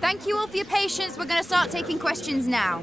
Thank you all for your patience. We're going to start taking questions now.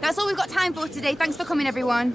That's all we've got time for today. Thanks for coming, everyone.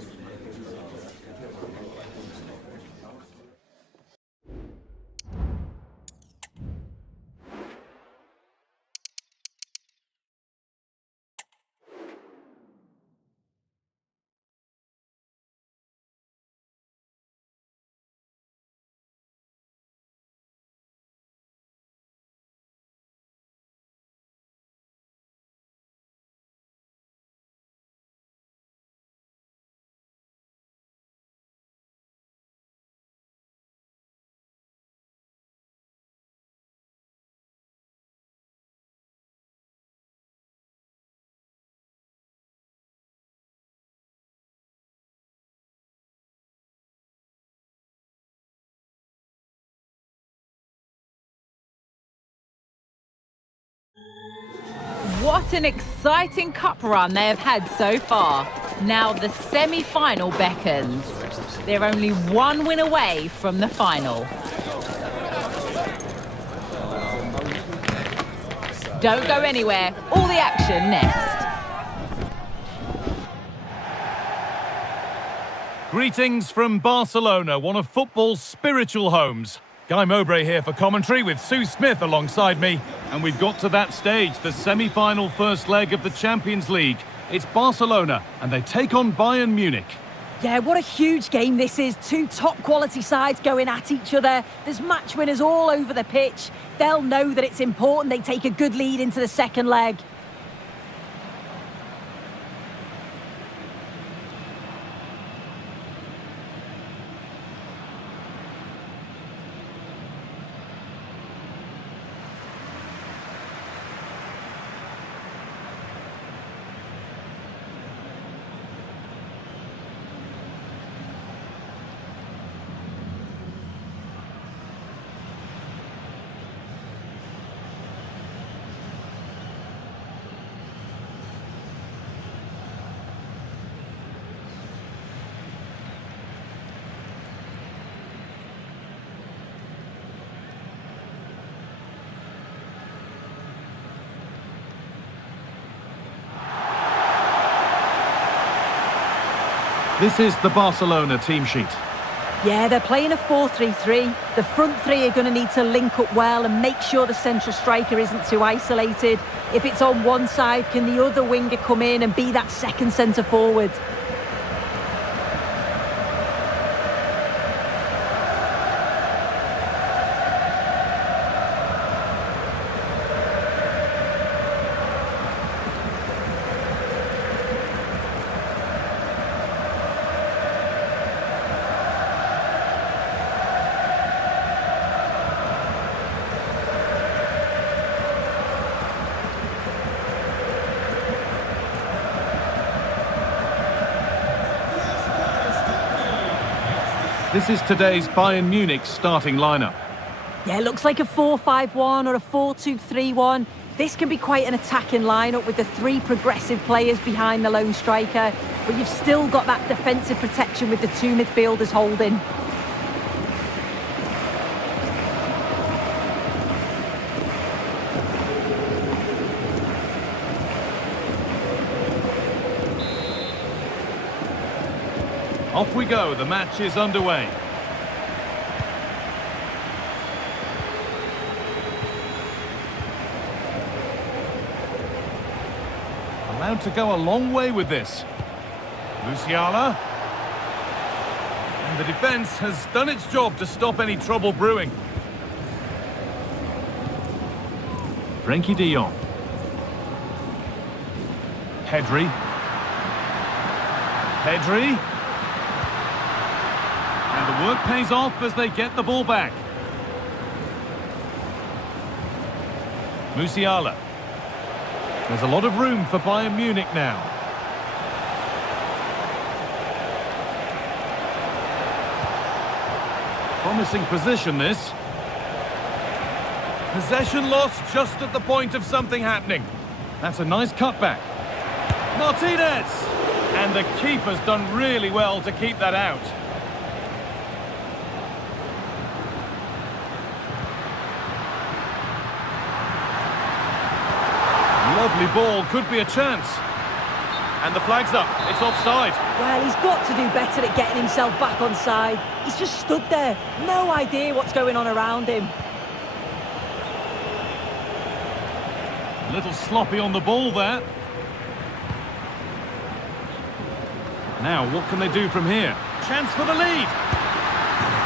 What an exciting cup run they have had so far. Now the semi-final beckons. They're only one win away from the final. Don't go anywhere. All the action next. Greetings from Barcelona, one of football's spiritual homes. Guy Mowbray here for commentary with Sue Smith alongside me. And we've got to that stage, the semi-final first leg of the Champions League. It's Barcelona, and they take on Bayern Munich. Yeah, what a huge game this is. Two top-quality sides going at each other. There's match winners all over the pitch. They'll know that it's important they take a good lead into the second leg. This is the Barcelona team sheet. Yeah, they're playing a 4-3-3. The front three are going to need to link up well and make sure the central striker isn't too isolated. If it's on one side, can the other winger come in and be that second centre forward? This is today's Bayern Munich starting lineup. Yeah, it looks like a 4-5-1 or a 4-2-3-1. This can be quite an attacking lineup with the three progressive players behind the lone striker, but you've still got that defensive protection with the two midfielders holding. Off we go, the match is underway. Allowed to go a long way with this. Musiala. And the defence has done its job to stop any trouble brewing. Frenkie de Jong. Pedri. Pedri. And the work pays off as they get the ball back. Musiala. There's a lot of room for Bayern Munich now. Promising position, this. Possession lost just at the point of something happening. That's a nice cutback. Martinez! And the keeper's done really well to keep that out. Lovely ball, could be a chance. And the flag's up, it's offside. Well, he's got to do better at getting himself back on side. He's just stood there, no idea what's going on around him. A little sloppy on the ball there. Now, what can they do from here? Chance for the lead.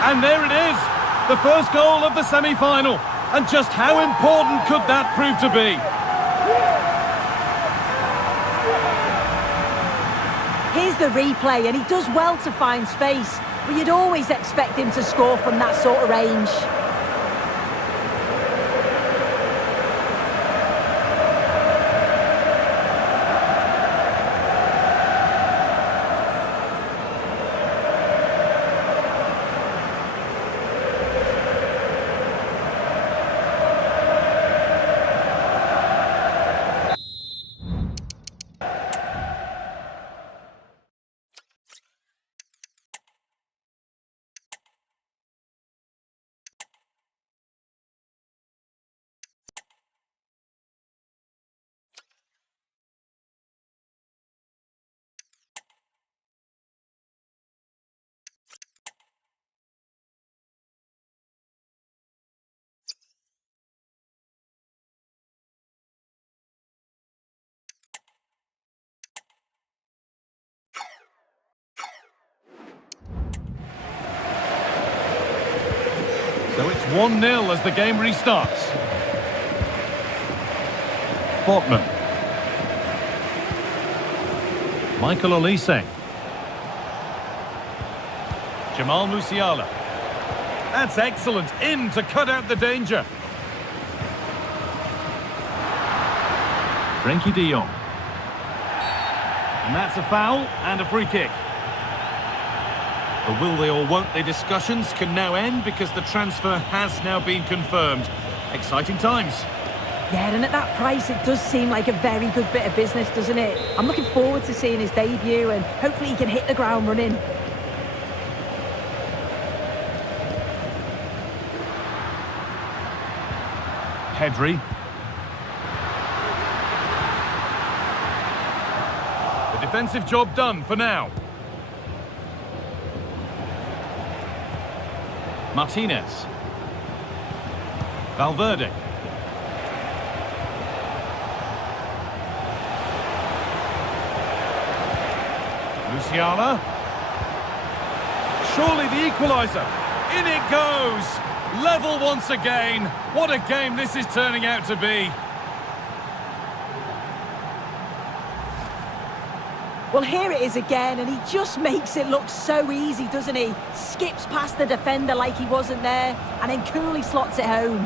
And there it is, the first goal of the semi-final. And just how important could that prove to be? Here's the replay, and he does well to find space, but you'd always expect him to score from that sort of range. So it's 1-0 as the game restarts. Botman. Michael Olise. Jamal Musiala. That's excellent. In to cut out the danger. Frenkie de Jong. And that's a foul and a free kick. The will they or won't they discussions can now end because the transfer has now been confirmed. Exciting times. Yeah, and at that price, it does seem like a very good bit of business, doesn't it? I'm looking forward to seeing his debut, and hopefully he can hit the ground running. Pedri. The defensive job done for now. Martinez. Valverde. Musiala. Surely the equaliser. In it goes. Level once again. What a game this is turning out to be. Well, here it is again, and he just makes it look so easy, doesn't he? Skips past the defender like he wasn't there, and then coolly slots it home.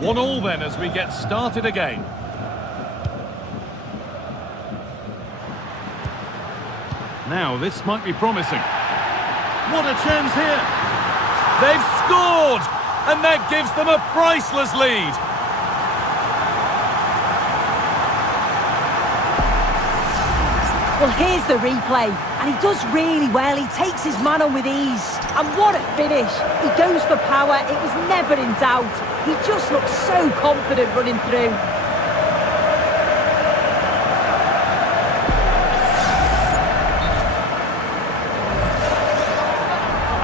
One all then as we get started again. Now, this might be promising. What a chance here! They've scored! And that gives them a priceless lead! Well, here's the replay, and he does really well. He takes his man on with ease. And what a finish! He goes for power, it was never in doubt. He just looks so confident running through.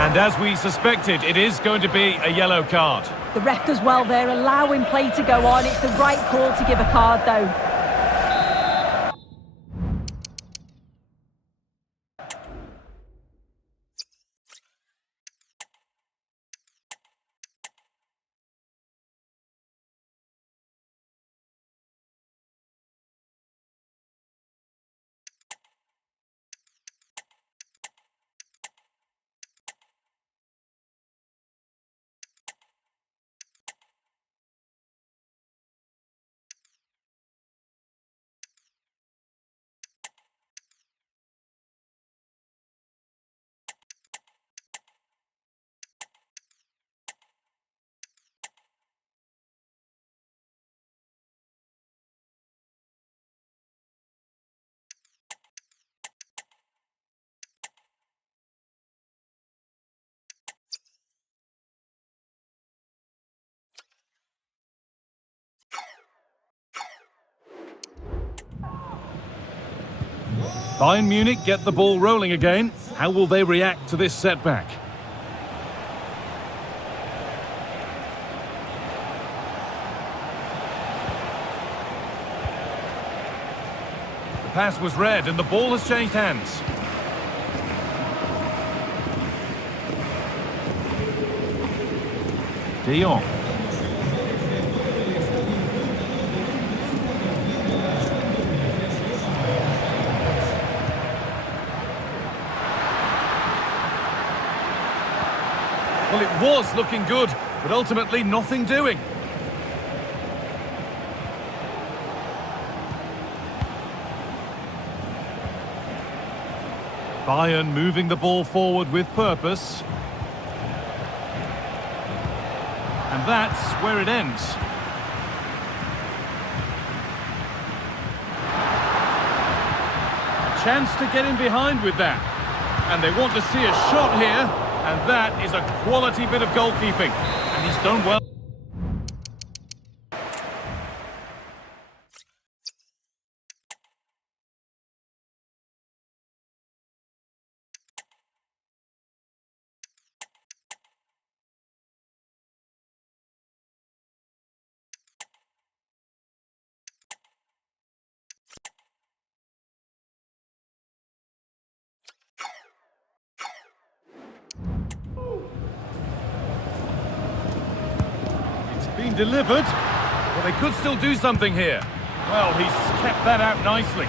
And as we suspected, it is going to be a yellow card. The ref does well there, allowing play to go on. It's the right call to give a card, though. Bayern Munich get the ball rolling again. How will they react to this setback? The pass was read and the ball has changed hands. De Jong. Well, it was looking good, but ultimately nothing doing. Bayern moving the ball forward with purpose. And that's where it ends. A chance to get in behind with that. And they want to see a shot here. And that is a quality bit of goalkeeping. And he's done well. Been delivered, but they could still do something here. Well, he's kept that out nicely.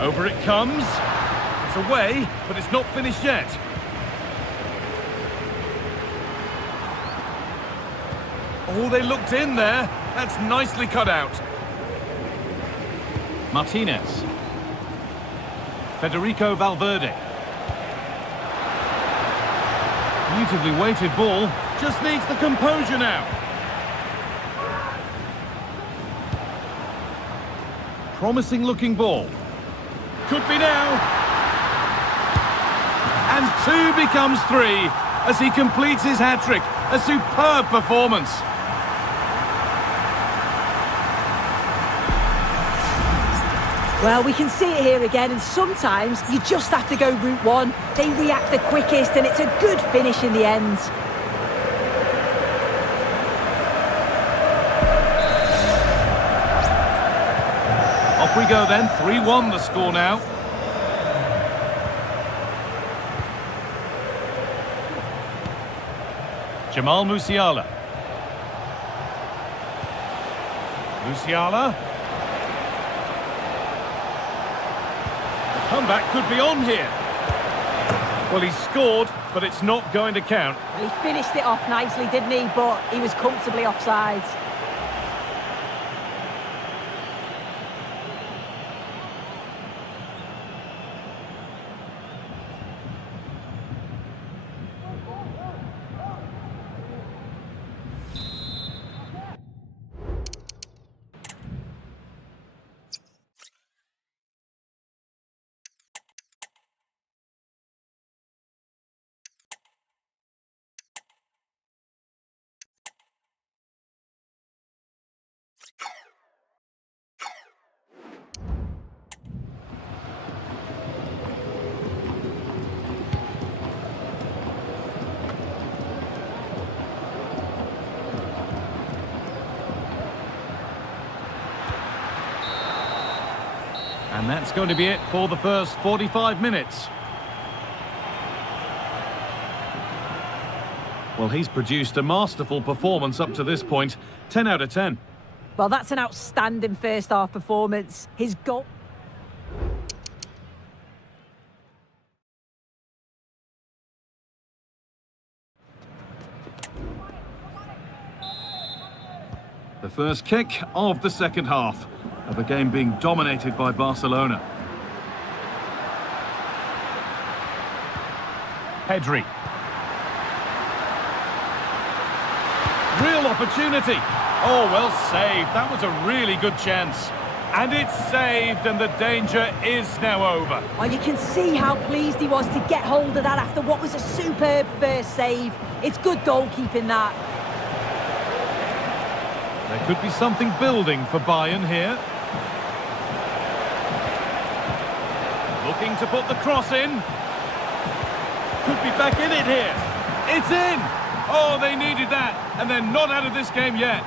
Over it comes. It's away, but it's not finished yet. Oh, they looked in there. That's nicely cut out. Martinez. Federico Valverde. Beautifully weighted ball. Just needs the composure now. Promising looking ball. Could be now. And 2 becomes 3 as he completes his hat-trick. A superb performance. Well, we can see it here again, and sometimes you just have to go route one. They react the quickest, and it's a good finish in the end. Off we go then, 3-1 the score now. Jamal Musiala. Musiala. The comeback could be on here. Well, he scored, but it's not going to count. He finished it off nicely, didn't he? But he was comfortably offside. And that's going to be it for the first 45 minutes. Well, he's produced a masterful performance up to this point. 10 out of 10. Well, that's an outstanding first-half performance. His goal... The first kick of the second half of a game being dominated by Barcelona. Pedri. Real opportunity. Oh, well saved. That was a really good chance. And it's saved, and the danger is now over. Oh, you can see how pleased he was to get hold of that after what was a superb first save. It's good goalkeeping, that. There could be something building for Bayern here. Looking to put the cross in. Could be back in it here. It's in! Oh, they needed that, and they're not out of this game yet.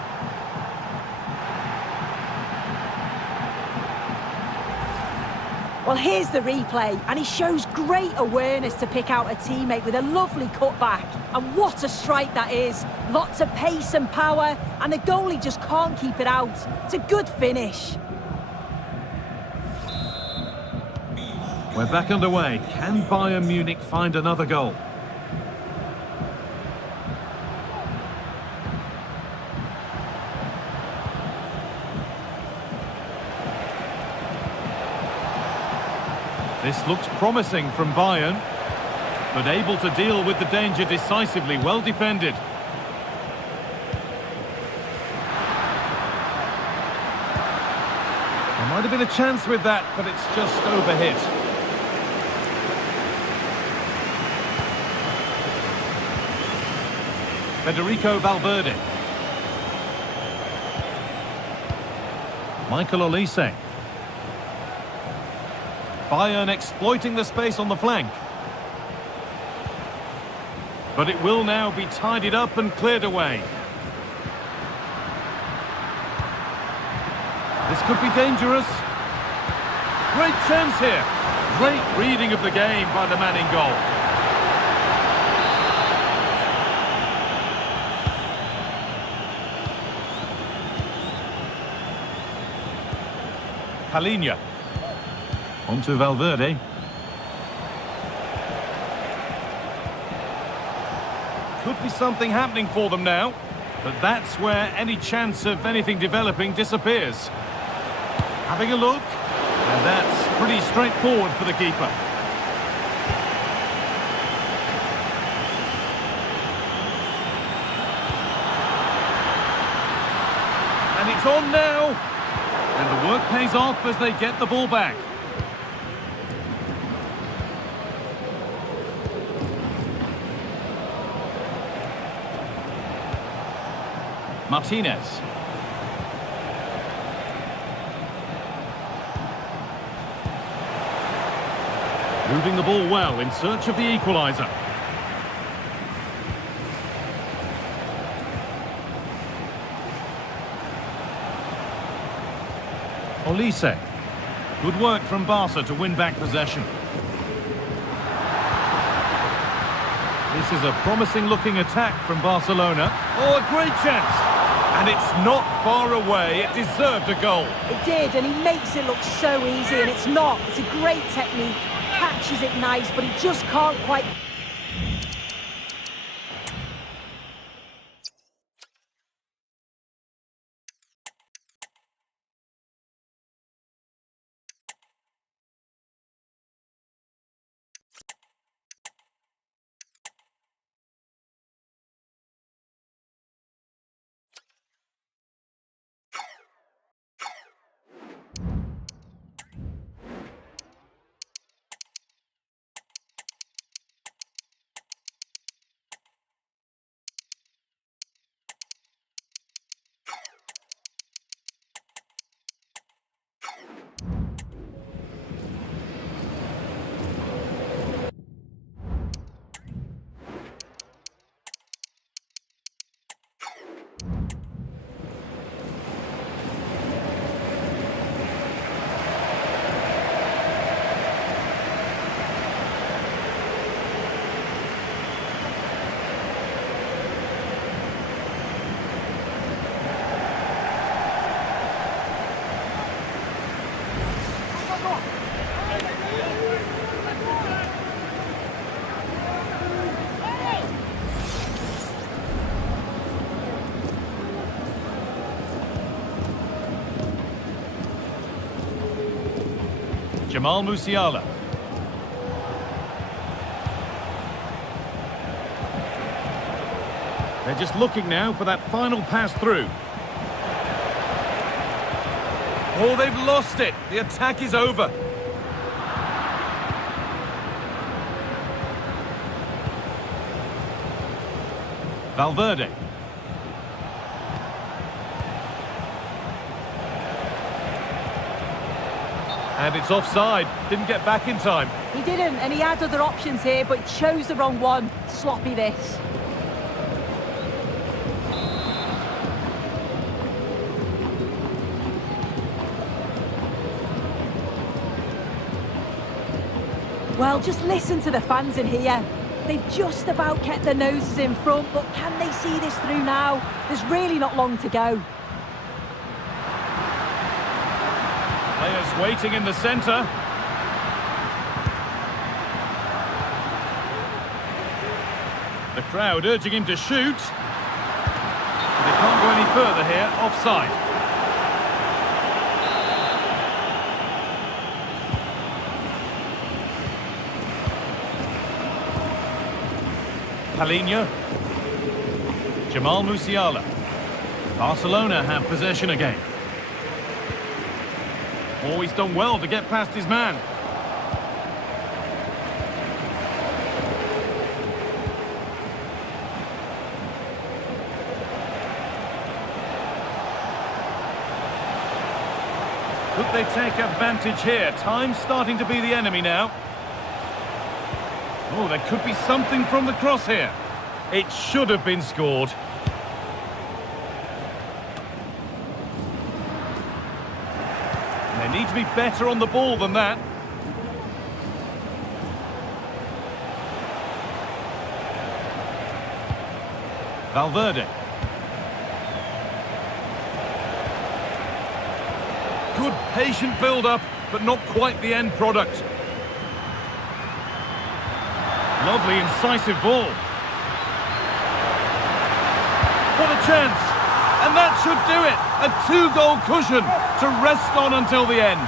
Well, here's the replay, and he shows great awareness to pick out a teammate with a lovely cutback. And what a strike that is. Lots of pace and power, and the goalie just can't keep it out. It's a good finish. We're back underway. Can Bayern Munich find another goal? This looks promising from Bayern, but able to deal with the danger decisively. Well defended. There might have been a chance with that, but it's just overhit. Federico Valverde. Michael Olise. Bayern exploiting the space on the flank. But it will now be tidied up and cleared away. This could be dangerous. Great chance here. Great reading of the game by the man in goal. Palhinha. On to Valverde. Could be something happening for them now, but that's where any chance of anything developing disappears. Having a look, and that's pretty straightforward for the keeper. And it's on now, and the work pays off as they get the ball back. Martinez. Moving the ball well in search of the equaliser. Olise. Good work from Barca to win back possession. This is a promising looking attack from Barcelona. Oh, a great chance! And it's not far away. It deserved a goal. It did, and he makes it look so easy, and it's not. It's a great technique. Catches it nice, but he just can't quite Jamal Musiala. They're just looking now for that final pass through. Oh, they've lost it. The attack is over. Valverde. And it's offside. Didn't get back in time. He didn't, and he had other options here, but he chose the wrong one. Sloppy this. Well, just listen to the fans in here. They've just about kept their noses in front, but can they see this through now? There's really not long to go. Players waiting in the centre. The crowd urging him to shoot. They can't go any further here, offside. Paulinho. Jamal Musiala. Barcelona have possession again. Oh, he's done well to get past his man. Could they take advantage here? Time's starting to be the enemy now. Oh, there could be something from the cross here. It should have been scored. They need to be better on the ball than that. Valverde. Good patient build-up, but not quite the end product. Lovely, incisive ball. What a chance! And that should do it! A two-goal cushion to rest on until the end.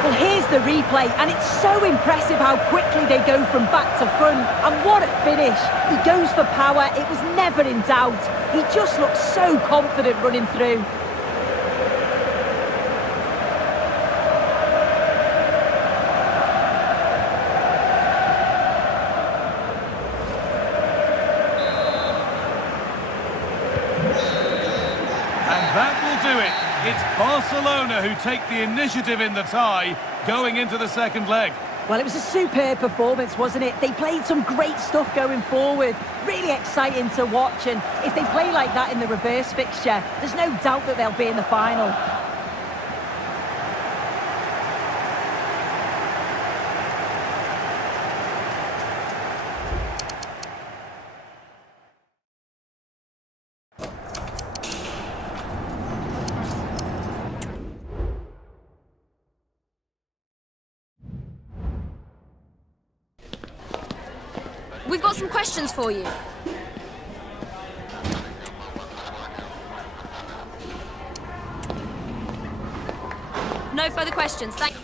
Well, here's the replay, and it's so impressive how quickly they go from back to front. And what a finish. He goes for power. It was never in doubt. He just looks so confident running through. And that will do it. It's Barcelona who take the initiative in the tie, going into the second leg. Well, it was a superb performance, wasn't it? They played some great stuff going forward. Really exciting to watch, and if they play like that in the reverse fixture, there's no doubt that they'll be in the final. We've got some questions for you. No further questions, thank you.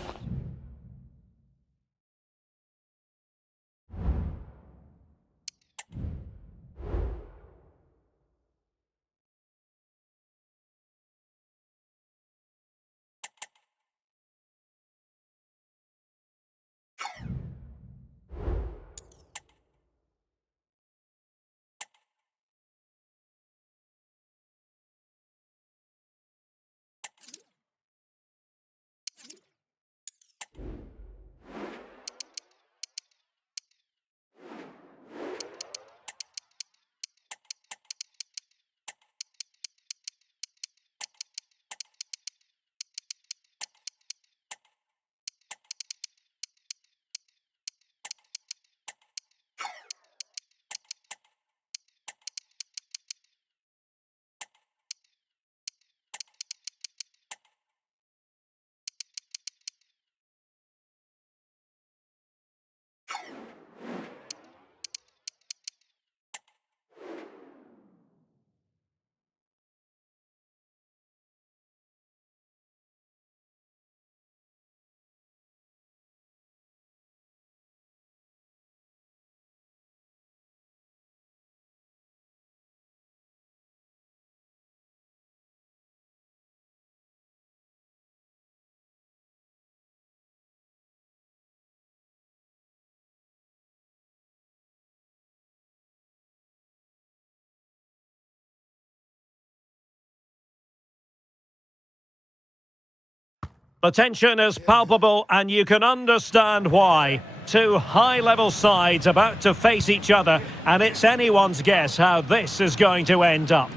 The tension is palpable and you can understand why. Two high-level sides about to face each other, and it's anyone's guess how this is going to end up.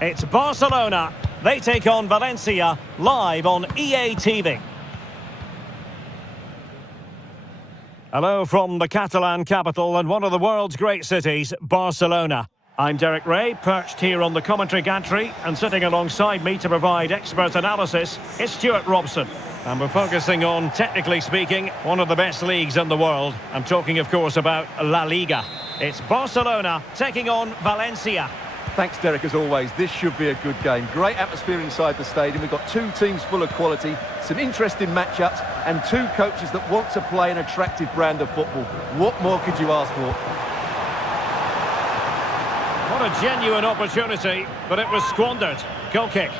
It's Barcelona. They take on Valencia live on EA TV. Hello from the Catalan capital and one of the world's great cities, Barcelona. I'm Derek Ray, perched here on the commentary gantry, and sitting alongside me to provide expert analysis is Stuart Robson. And we're focusing on, technically speaking, one of the best leagues in the world. I'm talking, of course, about La Liga. It's Barcelona taking on Valencia. Thanks, Derek, as always. This should be a good game. Great atmosphere inside the stadium. We've got two teams full of quality, some interesting matchups, and two coaches that want to play an attractive brand of football. What more could you ask for? What a genuine opportunity, but it was squandered. Goal kick.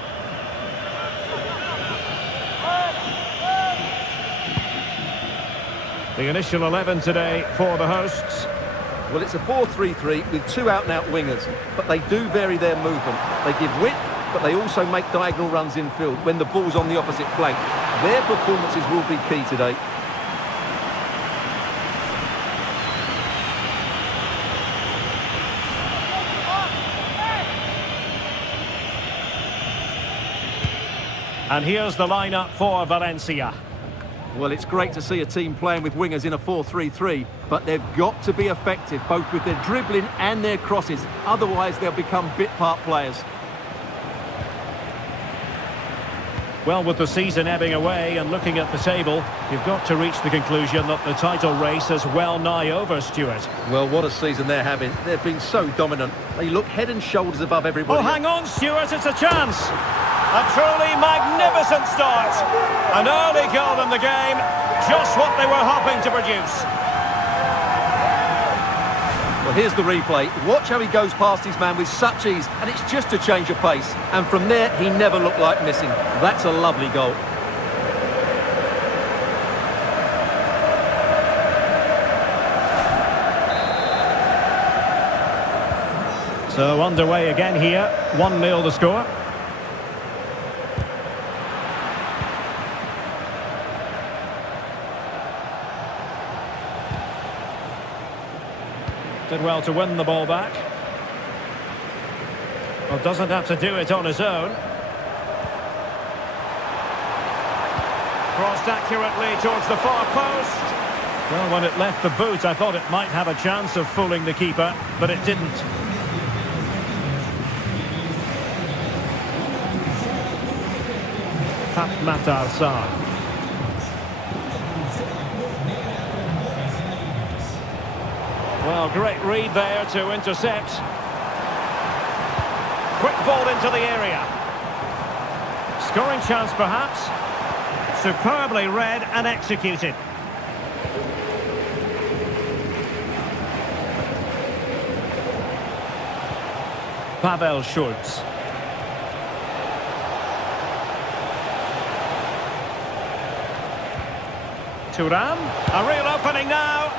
The initial 11 today for the hosts. Well, it's a 4-3-3 with two out-and-out wingers, but they do vary their movement. They give width, but they also make diagonal runs infield when the ball's on the opposite flank. Their performances will be key today. And here's the lineup for Valencia. Well, it's great to see a team playing with wingers in a 4-3-3, but they've got to be effective, both with their dribbling and their crosses. Otherwise, they'll become bit-part players. Well, with the season ebbing away and looking at the table, you've got to reach the conclusion that the title race is well nigh over, Stuart. Well, what a season they're having. They've been so dominant. They look head and shoulders above everybody. Oh, hang on, Stuart, it's a chance. A truly magnificent start. An early goal in the game, just what they were hoping to produce. Well, here's the replay. Watch how he goes past his man with such ease, and it's just a change of pace. And from there, he never looked like missing. That's a lovely goal. So underway again here, 1-0 the score. Did well to win the ball back. Well, doesn't have to do it on his own. Crossed accurately towards the far post. Well, when it left the boot, I thought it might have a chance of fooling the keeper, but it didn't. Pape Matar Sarr. Well, great read there to intercept. Quick ball into the area. Scoring chance, perhaps. Superbly read and executed. Pavel Schultz. Thuram. A real opening now.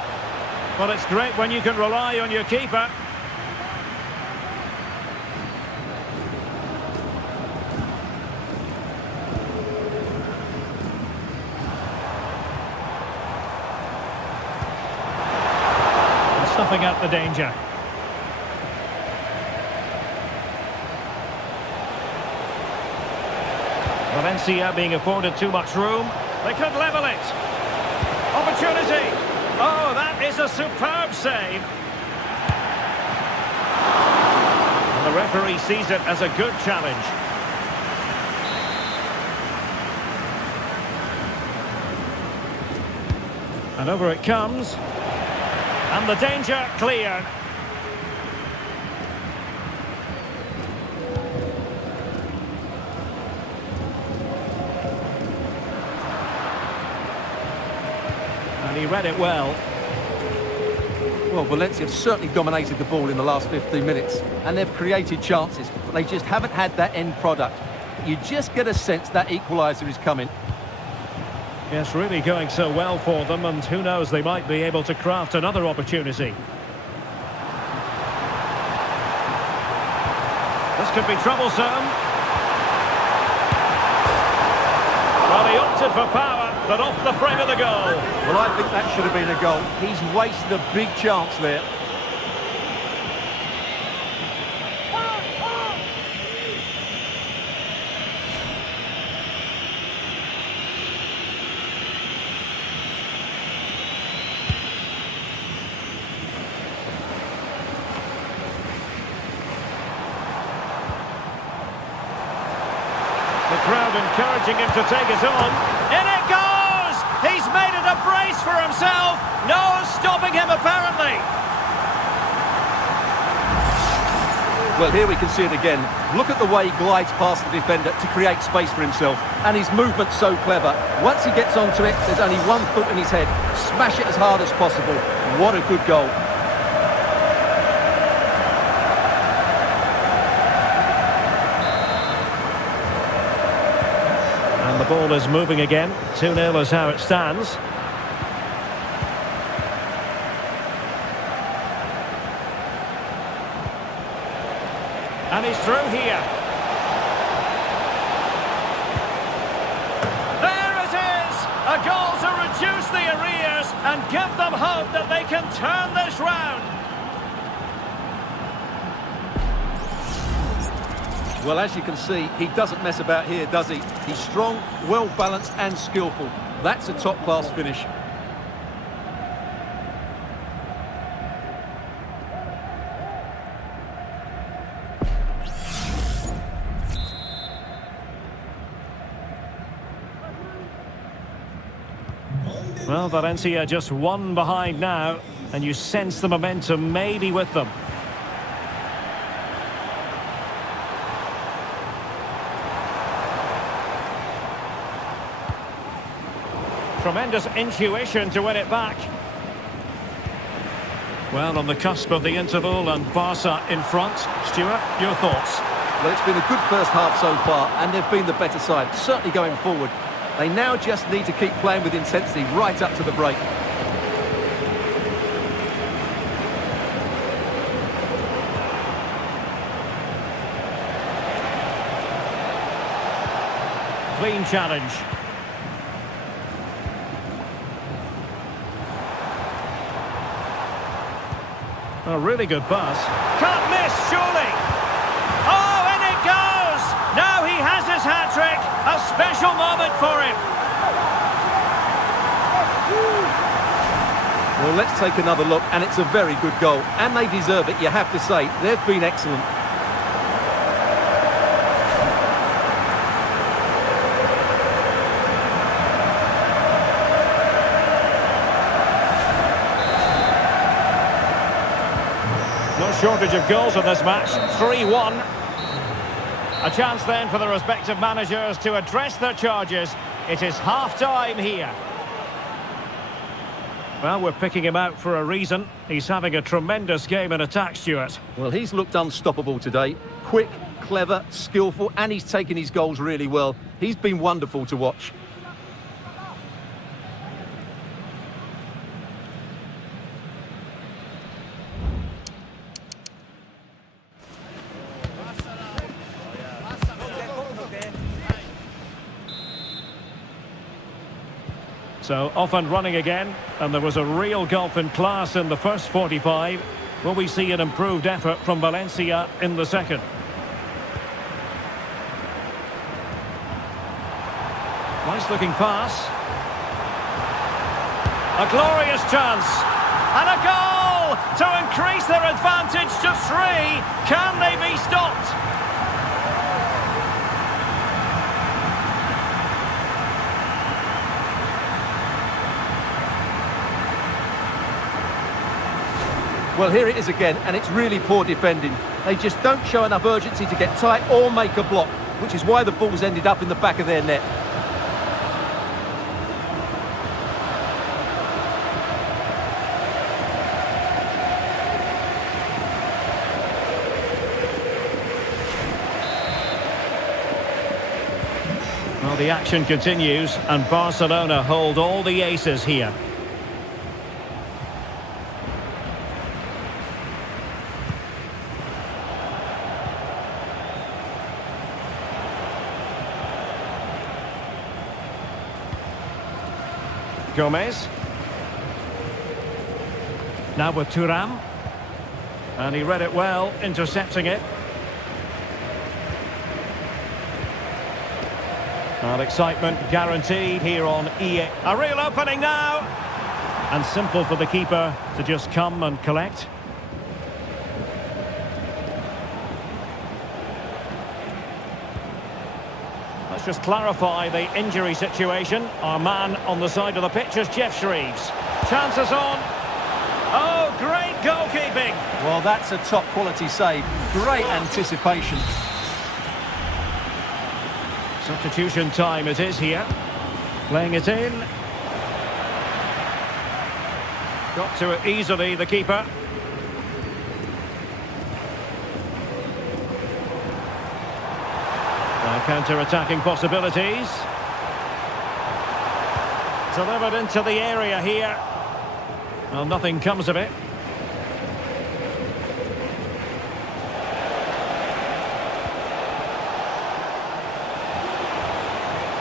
Well, it's great when you can rely on your keeper. Snuffing out the danger. Valencia being afforded too much room. They could level it. Opportunity. Oh, that is a superb save. And the referee sees it as a good challenge. And over it comes. And the danger cleared. And he read it well. Well, Valencia have certainly dominated the ball in the last 15 minutes, and they've created chances, but they just haven't had that end product. You just get a sense that equaliser is coming. Yes, really going so well for them, and who knows, they might be able to craft another opportunity. This could be troublesome. wanted for power, but off the frame of the goal. Well, I think that should have been a goal. He's wasted a big chance there. The crowd encouraging him to take it on. In it goes! He's made it a brace for himself. No stopping him, apparently. Well, here we can see it again. Look at the way he glides past the defender to create space for himself. And his movement's so clever. Once he gets onto it, there's only one foot in his head. Smash it as hard as possible. What a good goal. And the ball is moving again. 2-0 is how it stands. And he's through here. There it is! A goal to reduce the arrears and give them hope that they can turn this round. Well, as you can see, he doesn't mess about here, does he? He's strong, well-balanced and skillful. That's a top-class finish. Well, Valencia just one behind now, and you sense the momentum maybe with them. Tremendous intuition to win it back. Well, on the cusp of the interval and Barca in front. Stuart, your thoughts? Well, it's been a good first half so far, and they've been the better side, certainly going forward. They now just need to keep playing with intensity right up to the break. Clean challenge. A really good pass. Can't miss, surely. Oh, and it goes! Now he has his hat-trick. A special moment for him. Well, let's take another look, and it's a very good goal. And they deserve it, you have to say. They've been excellent. No shortage of goals in this match. 3-1. A chance then for the respective managers to address their charges. It is half-time here. Well, we're picking him out for a reason. He's having a tremendous game in attack, Stuart. Well, he's looked unstoppable today. Quick, clever, skillful, and he's taken his goals really well. He's been wonderful to watch. So off and running again, and there was a real gulf in class in the first 45. Will we see an improved effort from Valencia in the second? Nice looking pass. A glorious chance. And a goal to increase their advantage to 3. Can they be stopped? Well, here it is again, and it's really poor defending. They just don't show enough urgency to get tight or make a block, which is why the ball's ended up in the back of their net. Well, the action continues, and Barcelona hold all the aces here. Gomez. Now with Thuram. And he read it well, intercepting it. And excitement guaranteed here on EA. A real opening now. And simple for the keeper to just come and collect. Let's just clarify the injury situation. Our man on the side of the pitch is Geoff Shreeves. Chances on. Oh, great goalkeeping. Well, that's a top quality save. Great anticipation. Substitution time it is here. Playing it in. Got to it easily, the keeper. Counter-attacking possibilities. Delivered into the area here. Well, nothing comes of it.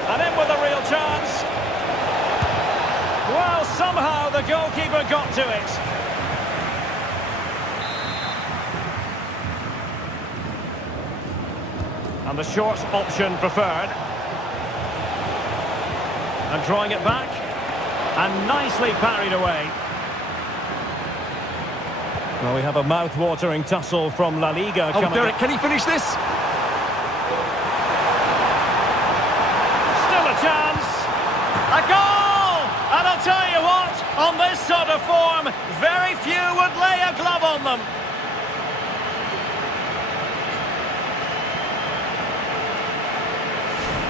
And in with a real chance. Well, somehow the goalkeeper got to it. And the short option preferred. And drawing it back. And nicely parried away. Well, we have a mouth-watering tussle from La Liga coming. Oh, Derek, can he finish this? Still a chance. A goal! And I'll tell you what, on this sort of form, very few would lay a glove on them.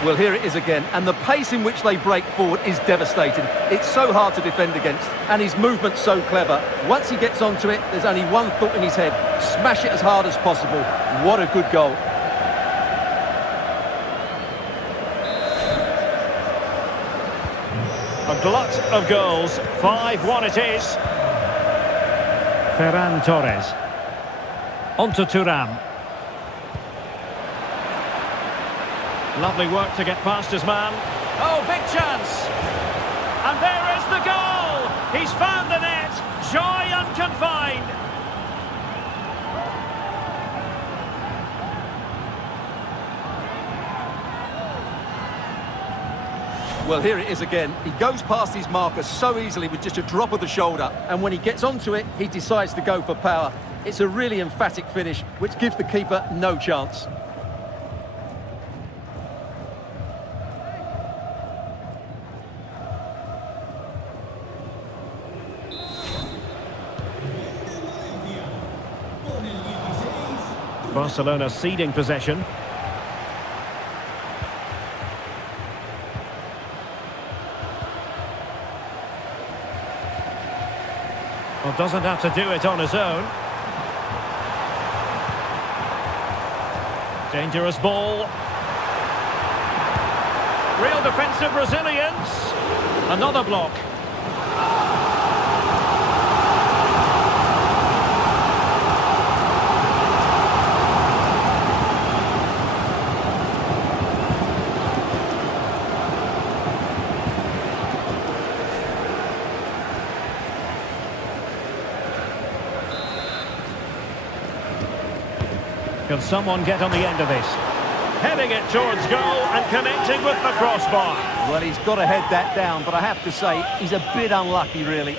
Well, here it is again, and the pace in which they break forward is devastating. It's so hard to defend against, and his movement's so clever. Once he gets onto it, there's only one thought in his head: smash it as hard as possible. What a good goal. A glut of goals, 5-1 it is. Ferran Torres. On to Thuram. Lovely work to get past his man. Oh, big chance. And there is the goal. He's found the net. Joy unconfined. Well, here it is again. He goes past his marker so easily with just a drop of the shoulder, and when he gets onto it, he decides to go for power. It's a really emphatic finish, which gives the keeper no chance. Barcelona ceding possession. Well, doesn't have to do it on his own. Dangerous ball. Real defensive resilience. Another block. Can someone get on the end of this? Heading it towards goal and connecting with the crossbar. Well, he's got to head that down, but I have to say, he's a bit unlucky, really.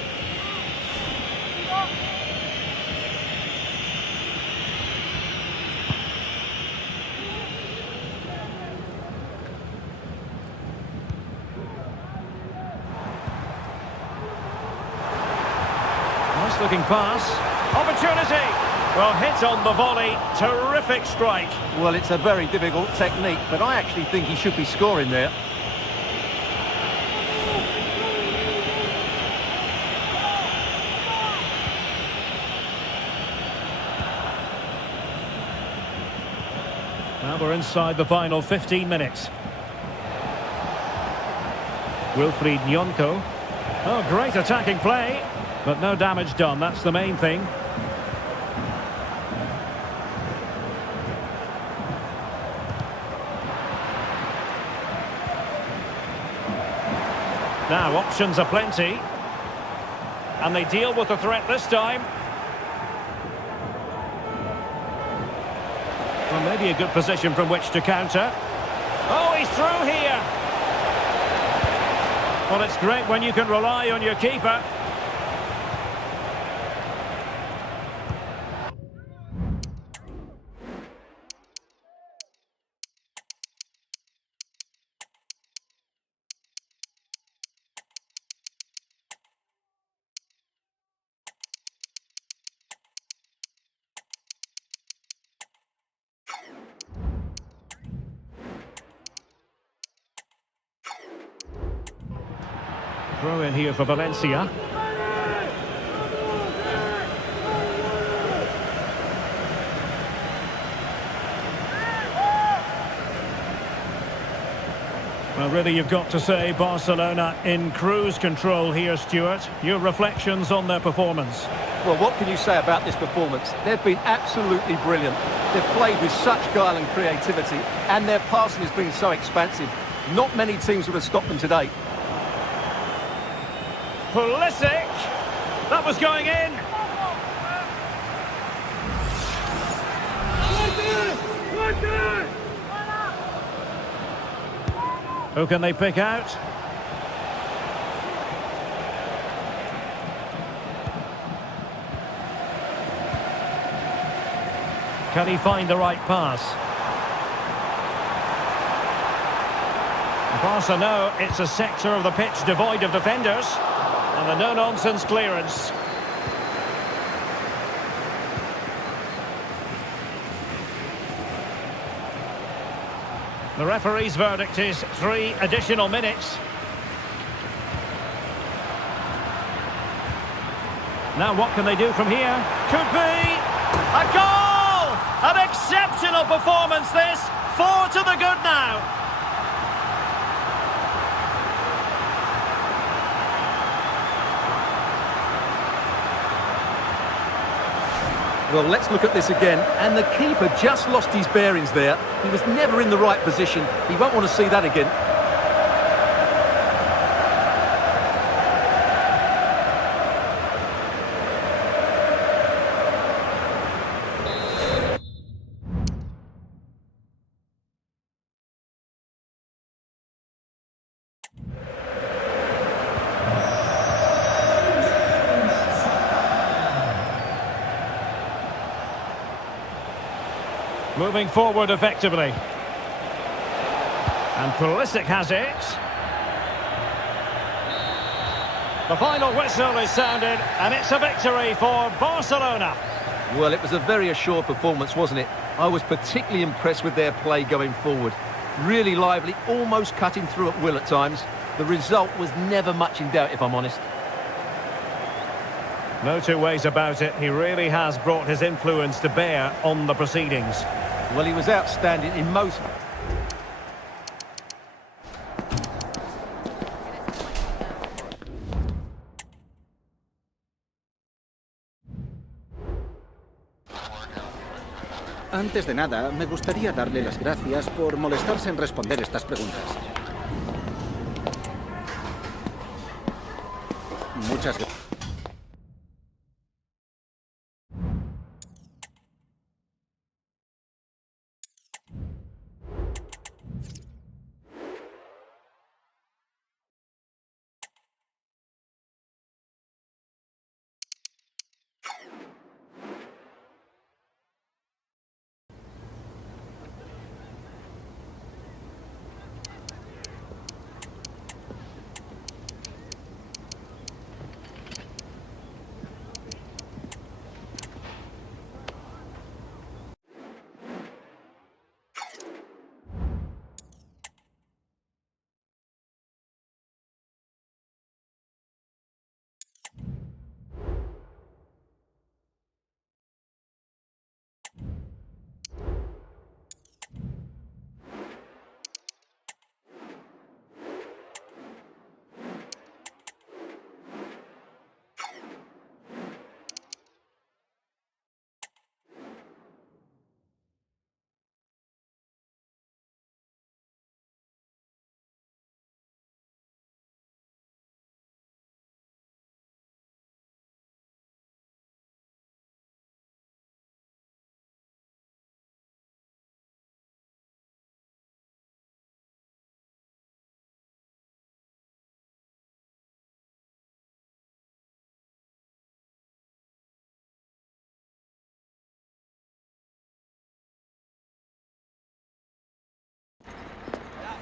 Nice looking pass. Opportunity. Well, hit on the volley. Terrific strike. Well, it's a very difficult technique, but I actually think he should be scoring there. Now we're inside the final 15 minutes. Wilfried Nyonto. Oh, great attacking play, but no damage done. That's the main thing. Now, options are plenty. And they deal with the threat this time. Well, maybe a good position from which to counter. Oh, he's through here. Well, it's great when you can rely on your keeper. Throw in here for Valencia. Well, really, you've got to say Barcelona in cruise control here, Stuart. Your reflections on their performance? Well, what can you say about this performance? They've been absolutely brilliant. They've played with such guile and creativity, and their passing has been so expansive. Not many teams would have stopped them today. Pulisic! That was going in! Who can they pick out? Can he find the right pass? Barca know it's a sector of the pitch devoid of defenders. And a no-nonsense clearance. The referee's verdict is 3 additional minutes. Now what can they do from here? Could be a goal! An exceptional performance this. 4 to the good now. Well, let's look at this again. And the keeper just lost his bearings there. He was never in the right position. He won't want to see that again. Moving forward effectively. And Pulisic has it. The final whistle is sounded, and it's a victory for Barcelona. Well, it was a very assured performance, wasn't it? I was particularly impressed with their play going forward. Really lively, almost cutting through at will at times. The result was never much in doubt, if I'm honest. No two ways about it. He really has brought his influence to bear on the proceedings. Well, he was outstanding in most... Antes de nada, me gustaría darle las gracias por molestarse en responder estas preguntas. Muchas gracias.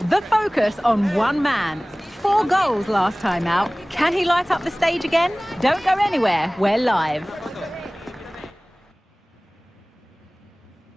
The focus on one man. 4 goals last time out. Can he light up the stage again? Don't go anywhere. We're live.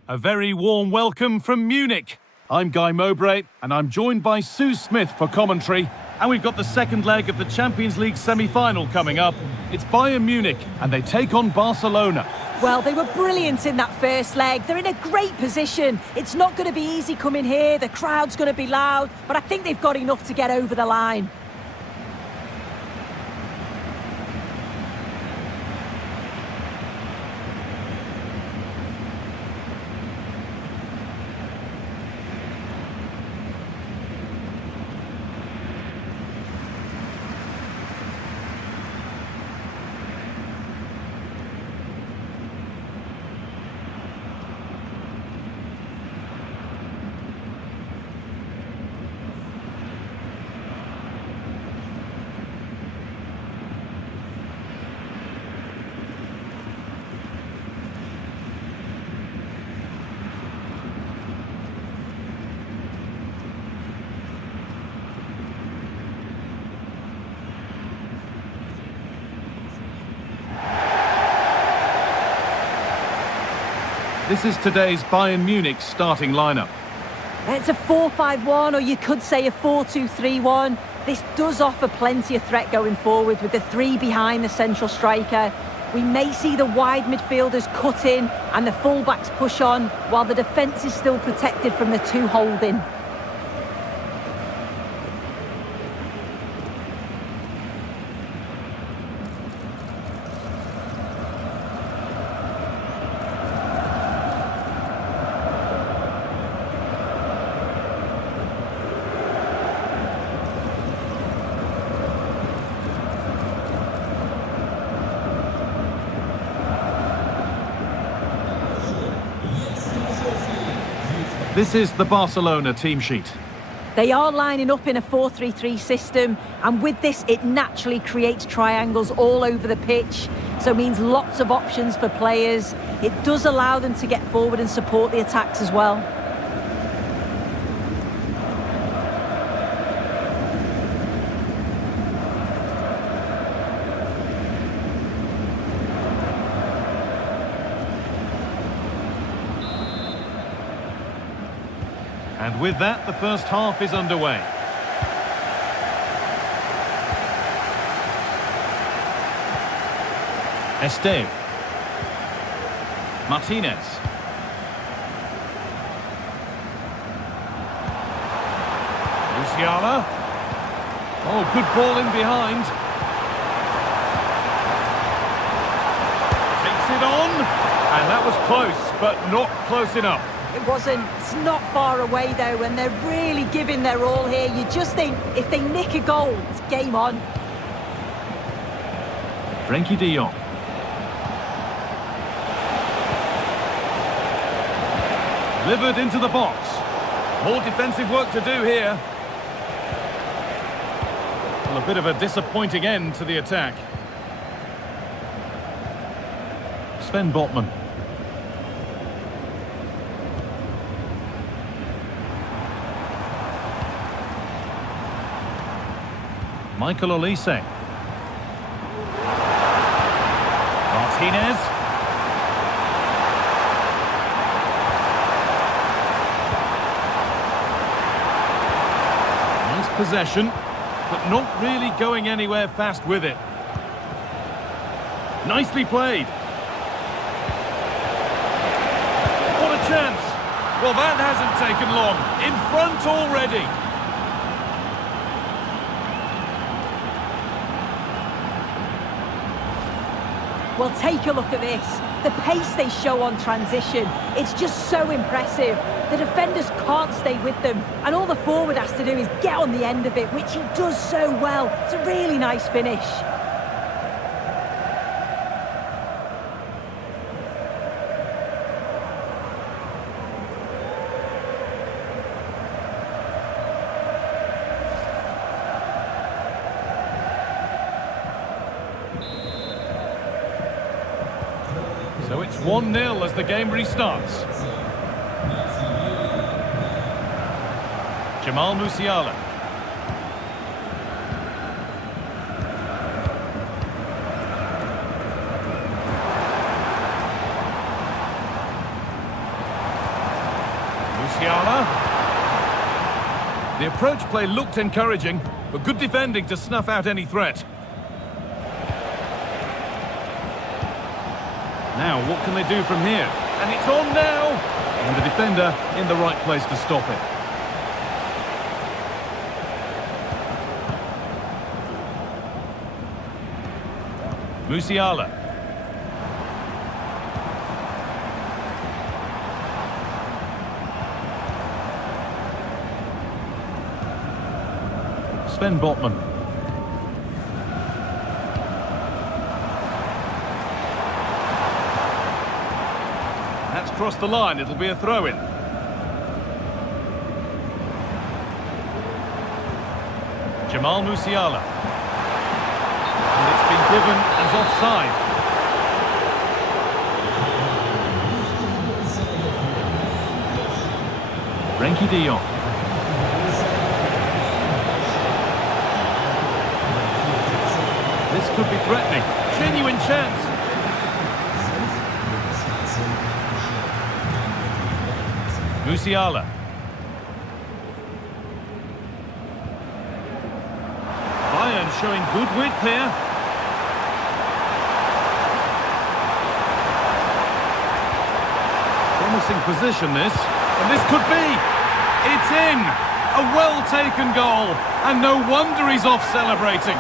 A very warm welcome from Munich. I'm Guy Mowbray, and I'm joined by Sue Smith for commentary. And we've got the second leg of the Champions League semi-final coming up. It's Bayern Munich, and they take on Barcelona. Well, they were brilliant in that first leg. They're in a great position. It's not going to be easy coming here. The crowd's going to be loud, but I think they've got enough to get over the line. This is today's Bayern Munich starting lineup. It's a 4-5-1, or you could say a 4-2-3-1. This does offer plenty of threat going forward with the 3 behind the central striker. We may see the wide midfielders cut in and the fullbacks push on, while the defence is still protected from the 2 holding. This is the Barcelona team sheet. They are lining up in a 4-3-3 system, and with this it naturally creates triangles all over the pitch, so it means lots of options for players. It does allow them to get forward and support the attacks as well. And with that, the first half is underway. Esteve. Martinez. Musiala. Oh, good ball in behind. Takes it on. And that was close, but not close enough. It wasn't. It's not far away though, and they're really giving their all here. You just think if they nick a goal, it's game on. Frenkie de Jong. Delivered into the box. More defensive work to do here. Well, a bit of a disappointing end to the attack. Sven Botman. Michael Olise. Martinez. Nice possession, but not really going anywhere fast with it. Nicely played. What a chance. Well, that hasn't taken long. In front already. Well, take a look at this. The pace they show on transition, it's just so impressive. The defenders can't stay with them, and all the forward has to do is get on the end of it, which he does so well. It's a really nice finish. So it's 1-0 as the game restarts. Jamal Musiala. Musiala. The approach play looked encouraging, but good defending to snuff out any threat. Now, what can they do from here? And it's on now! And the defender in the right place to stop it. Musiala. Sven Botman. That's crossed the line, it'll be a throw-in. Jamal Musiala. And it's been given as offside. Frenkie de Jong. This could be threatening. Genuine chance. Musiala. Bayern showing good width here. Promising position this. And this could be. It's in. A well-taken goal. And no wonder he's off celebrating.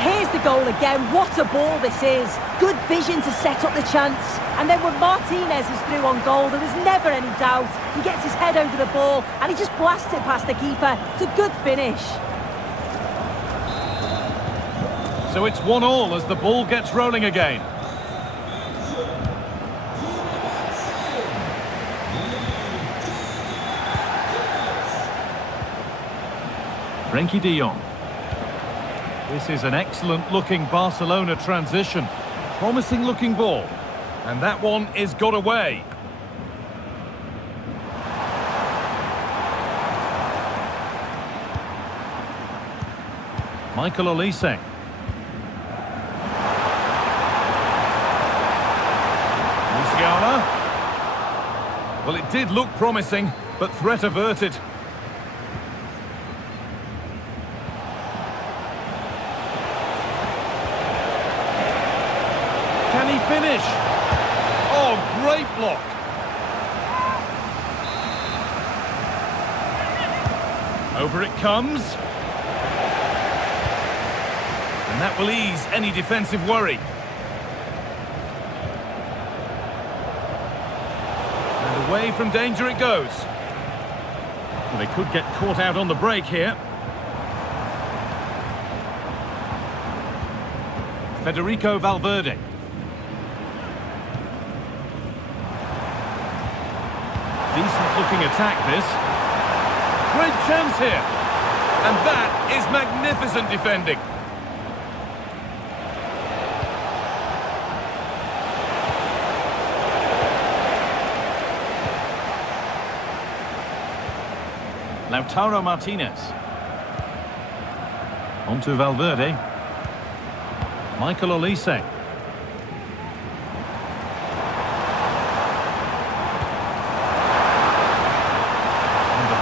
Here's the goal again. What a ball this is. Good vision to set up the chance. And then when Martinez is through on goal, there was never any doubt. He gets his head over the ball and he just blasts it past the keeper. It's a good finish. So it's 1-1 as the ball gets rolling again. Frenkie de Jong. This is an excellent-looking Barcelona transition. Promising-looking ball. And that one is got away. Michael Olise. Musiala. Well, it did look promising, but threat averted. Can he finish? Oh, great block. Over it comes. And that will ease any defensive worry. And away from danger it goes. Well, they could get caught out on the break here. Federico Valverde. Decent-looking attack, this. Great chance here. And that is magnificent defending. Lautaro Martinez. On to Valverde. Michael Olise.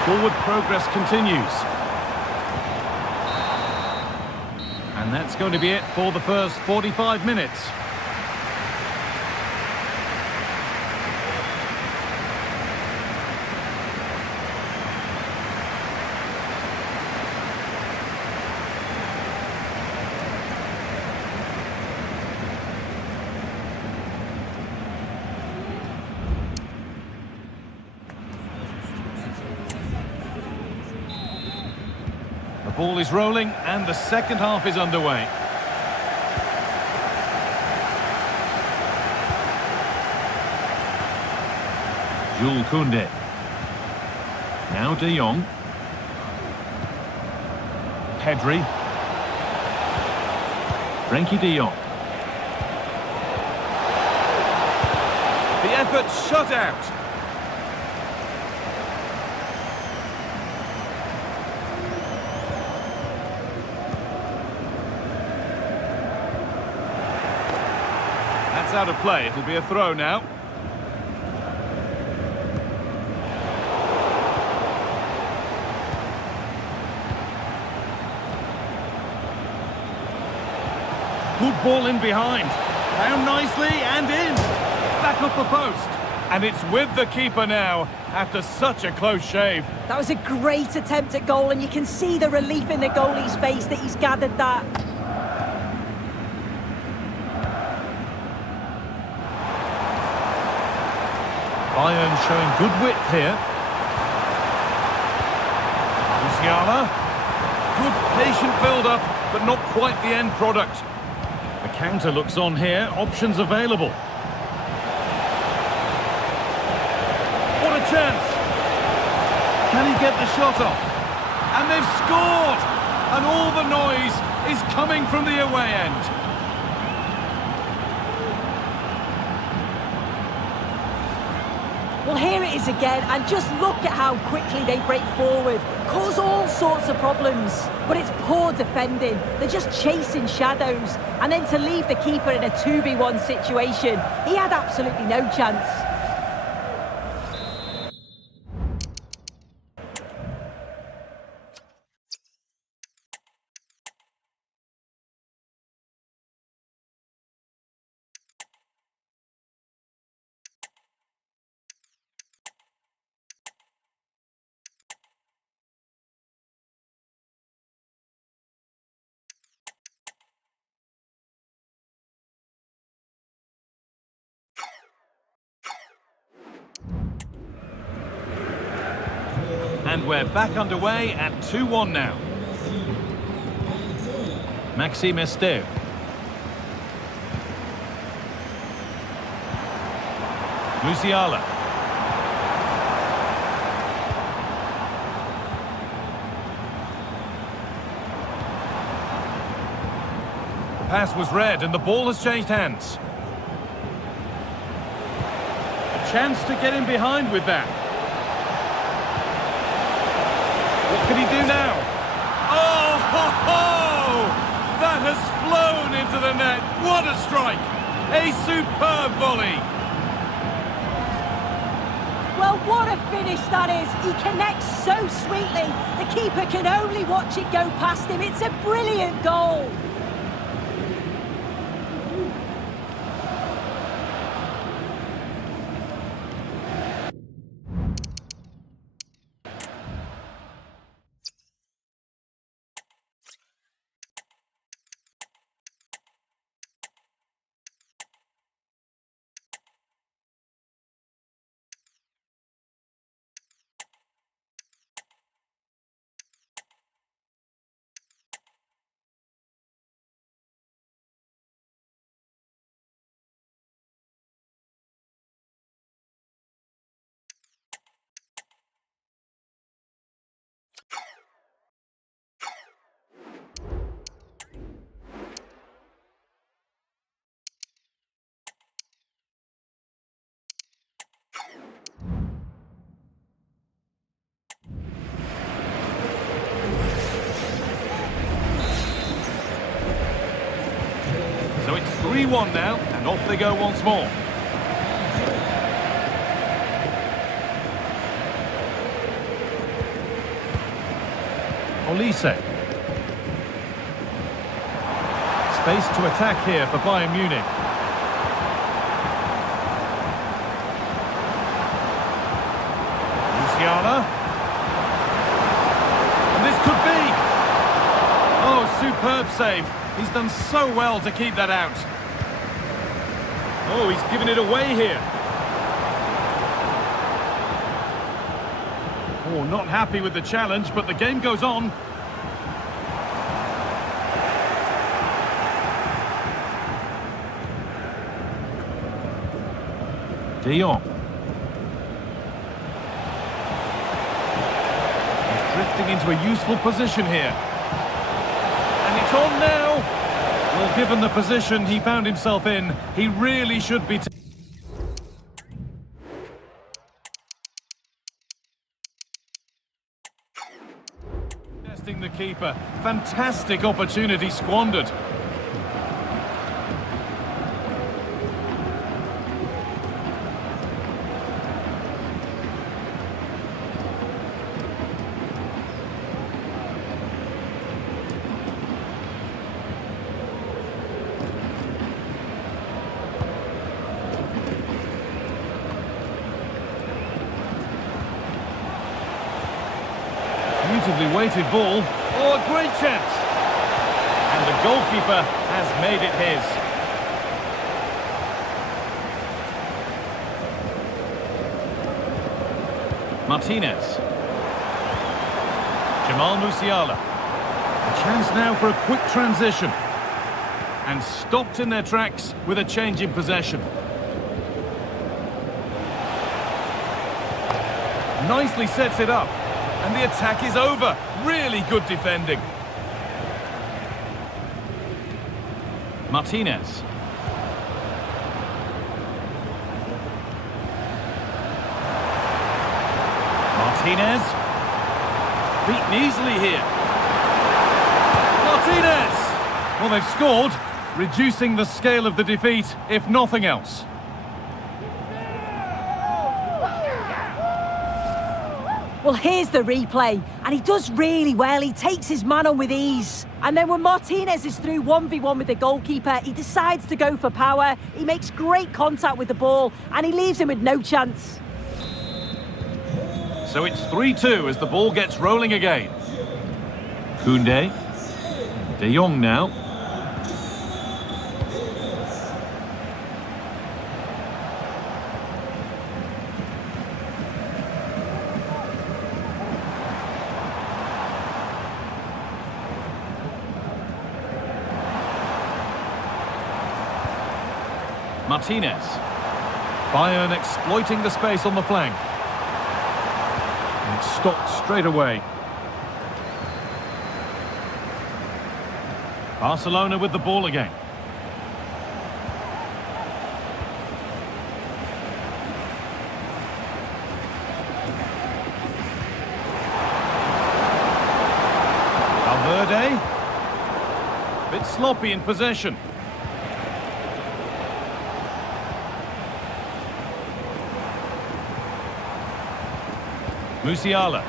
Forward progress continues. And that's going to be it for the first 45 minutes. The ball is rolling and the second half is underway. Jules Koundé. Now De Jong. Pedri. Frenkie de Jong. effort shut out. That's out of play. It'll be a throw now. Good ball in behind. Found nicely and in. Back up the post. And it's with the keeper now after such a close shave. That was a great attempt at goal, and you can see the relief in the goalie's face that he's gathered that. Bayern showing good width here. Musiala. Good patient build-up, but not quite the end product. The counter looks on here. Options available. What a chance! Can he get the shot off? And they've scored! And all the noise is coming from the away end. Well, here it is again, and just look at how quickly they break forward. Cause all sorts of problems. But it's poor defending. They're just chasing shadows. And then to leave the keeper in a 2v1 situation, he had absolutely no chance. And we're back underway at 2-1 now. Maxime Esteve. Musiala. The pass was read and the ball has changed hands. A chance to get in behind with that. What can he do now? Oh, ho, ho! That has flown into the net. What a strike! A superb volley. Well, what a finish that is. He connects so sweetly. The keeper can only watch it go past him. It's a brilliant goal. So it's 3-1 now, and off they go once more. Olise. Space to attack here for Bayern Munich. Musiala. And this could be. Oh, superb save. He's done so well to keep that out. Oh, he's given it away here. Oh, not happy with the challenge, but the game goes on. De Jong. He's drifting into a useful position here. And it's on now. Well, given the position he found himself in, he really should be... goalkeeper. Fantastic opportunity squandered. Beautifully weighted ball. Oh, a great chance. And the goalkeeper has made it his. Martinez. Jamal Musiala. A chance now for a quick transition. And stopped in their tracks with a change in possession. Nicely sets it up. And the attack is over. Really good defending. Martinez. Martinez. Beaten easily here. Martinez! Well, they've scored, reducing the scale of the defeat, if nothing else. Well, here's the replay, and he does really well. He takes his man on with ease. And then when Martinez is through 1v1 with the goalkeeper, he decides to go for power. He makes great contact with the ball, and he leaves him with no chance. So it's 3-2 as the ball gets rolling again. Koundé. De Jong now. Martinez. Bayern exploiting the space on the flank. And it's stopped straight away. Barcelona with the ball again. Valverde. Bit sloppy in possession. Musiala.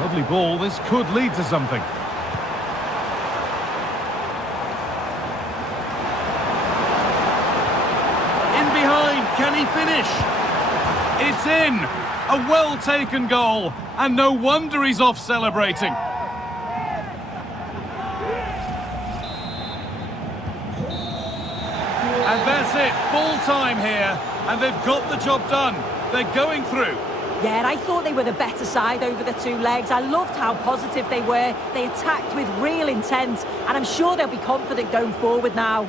Lovely ball, this could lead to something. In behind, can he finish? It's in! A well-taken goal, and no wonder he's off celebrating. And that's it, full time here, and they've got the job done. They're going through. Yeah, and I thought they were the better side over the two legs. I loved how positive they were. They attacked with real intent, and I'm sure they'll be confident going forward now.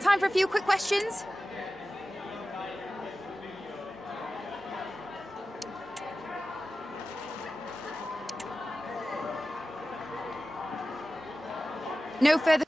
Time for a few quick questions. No further